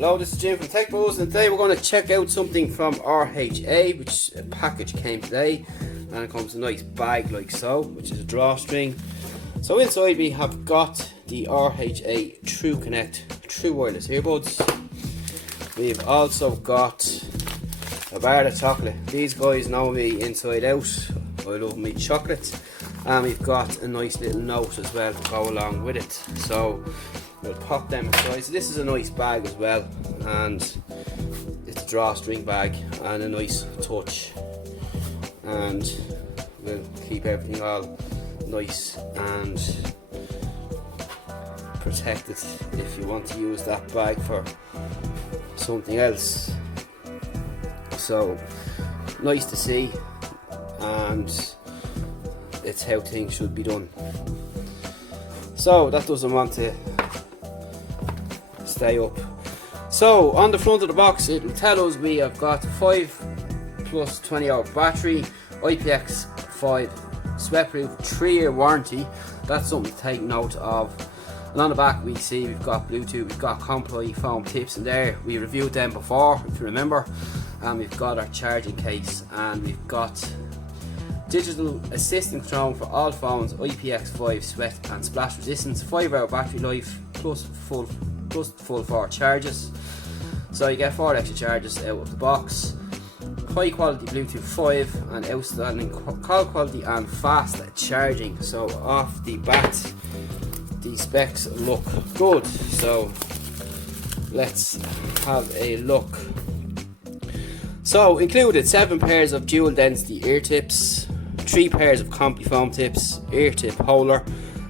Hello, this is Jim from Tech Buzz, and today we're going to check out something from RHA, which a package came today, and it comes in a nice bag like so, which is a drawstring. So inside we have got the RHA True Connect True Wireless earbuds. We've also got a bar of chocolate. These guys know me inside out. I love me chocolate. And we've got a nice little note as well to go along with it. So we'll pop them inside. So this is a nice bag as well, and it's a drawstring bag and a nice touch, and we'll keep everything all nice and protected if you want to use that bag for something else. So nice to see, and it's how things should be done. So that doesn't want to stay up. So on the front of the box it will tell us we have got 5 plus 20-hour battery, IPX5 sweatproof, 3-year warranty. That's something to take note of. And on the back we see we've got Bluetooth, we've got Comply foam tips in there. We reviewed them before, if you remember. And we've got our charging case, and we've got digital assistant control for all phones, IPX5 sweat and splash resistance, 5-hour battery life plus full 4 charges. So you get 4 extra charges out of the box. High quality Bluetooth 5 and outstanding call quality and fast charging. So off the bat the specs look good. So let's have a look. So included 7 pairs of dual density ear tips, 3 pairs of Comply foam tips, ear tip holder,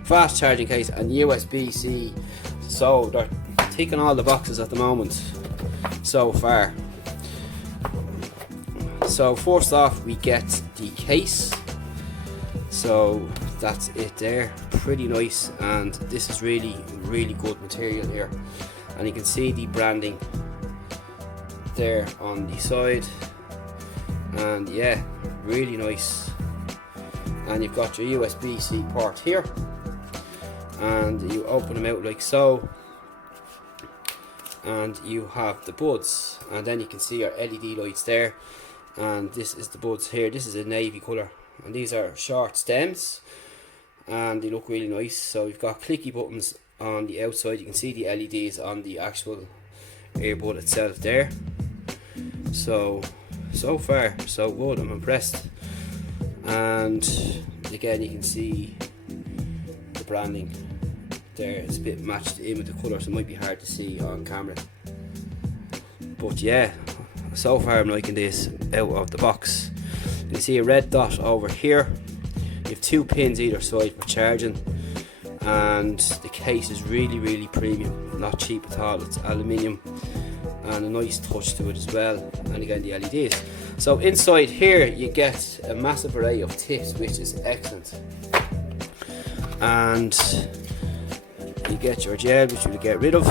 fast charging case and USB-C. So they're ticking all the boxes at the moment so far. So first off we get the case. So that's it there, pretty nice, and this is really good material here, and you can see the branding there on the side, and yeah, really nice. And you've got your USB-C port here, and you open them out like so, and you have the buds, and then you can see your LED lights there, and this is the buds here. This is a navy colour, and these are short stems, and they look really nice. So we've got clicky buttons on the outside. You can see the LEDs on the actual earbud itself there. So far so good, I'm impressed. And again you can see the branding there, it's a bit matched in with the colours, so it might be hard to see on camera, but yeah, so far I'm liking this out of the box. You can see a red dot over here. You have 2 pins either side for charging, and the case is really premium, not cheap at all. It's aluminium and a nice touch to it as well, and again the LEDs. So inside here you get a massive array of tips, which is excellent, and you get your gel, which we'll get rid of.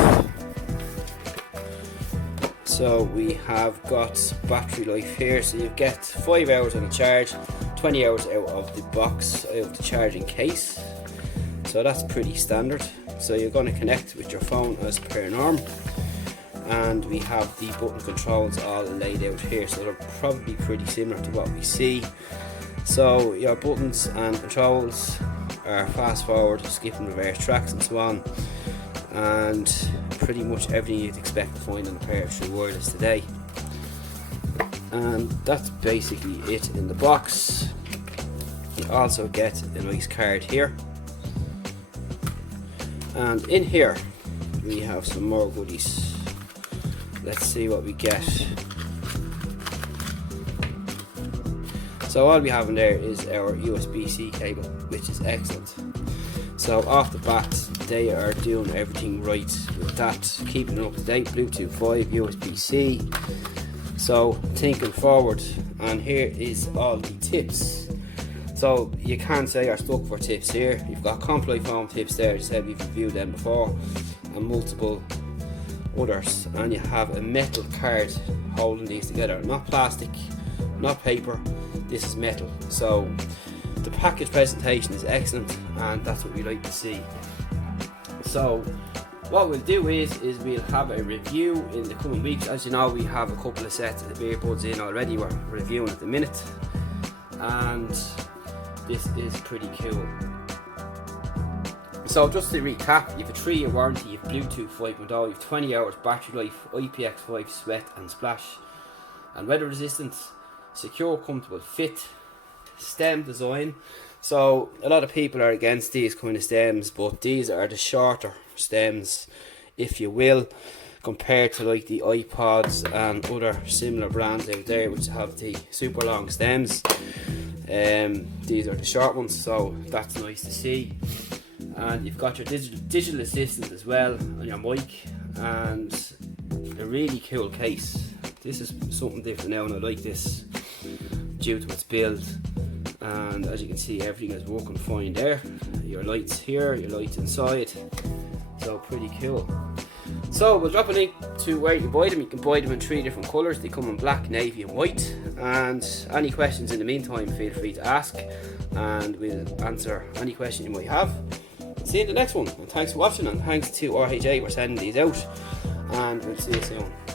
So we have got battery life here, so you get 5 hours on a charge, 20 hours out of the box, out of the charging case. So that's pretty standard. So you're going to connect with your phone as per norm, and we have the button controls all laid out here, so they're probably pretty similar to what we see. So your buttons and controls are fast forward, skip and reverse tracks and so on, and pretty much everything you'd expect to find on a pair of True Wireless today. And that's basically it in the box. You also get a nice card here, and in here we have some more goodies. Let's see what we get. So all we have in there is our USB-C cable, which is excellent. So off the bat they are doing everything right with that, keeping it up to date. Bluetooth 5, USB-C, so thinking forward. And here is all the tips. So you can say you're stuck for tips here. You've got Comply foam tips there, as I said, we've reviewed them before, and multiple others. And you have a metal card holding these together, not plastic, not paper, this is metal. So the package presentation is excellent, and that's what we like to see. So what we'll do is we'll have a review in the coming weeks. As you know, we have a couple of sets of earbuds in already, we're reviewing at the minute, and this is pretty cool. So just to recap, you have a 3-year warranty, you have Bluetooth 5.0, you have 20 hours battery life, IPX5 sweat and splash and weather resistance, secure comfortable fit, stem design. So a lot of people are against these kind of stems, but these are the shorter stems, if you will, compared to like the iPods and other similar brands out there which have the super long stems. These are the short ones, so that's nice to see. And you've got your digital assistant as well on your mic, and a really cool case. This is something different now, and I like this due to its build. And as you can see, everything is working fine there. Your lights here, your lights inside, so pretty cool. So we'll drop a link to where you can buy them. You can buy them in 3 different colours. They come in black, navy and white. And any questions in the meantime, feel free to ask, and we'll answer any question you might have. See you in the next one, and thanks for watching, and thanks to RHA for sending these out, and we'll see you soon.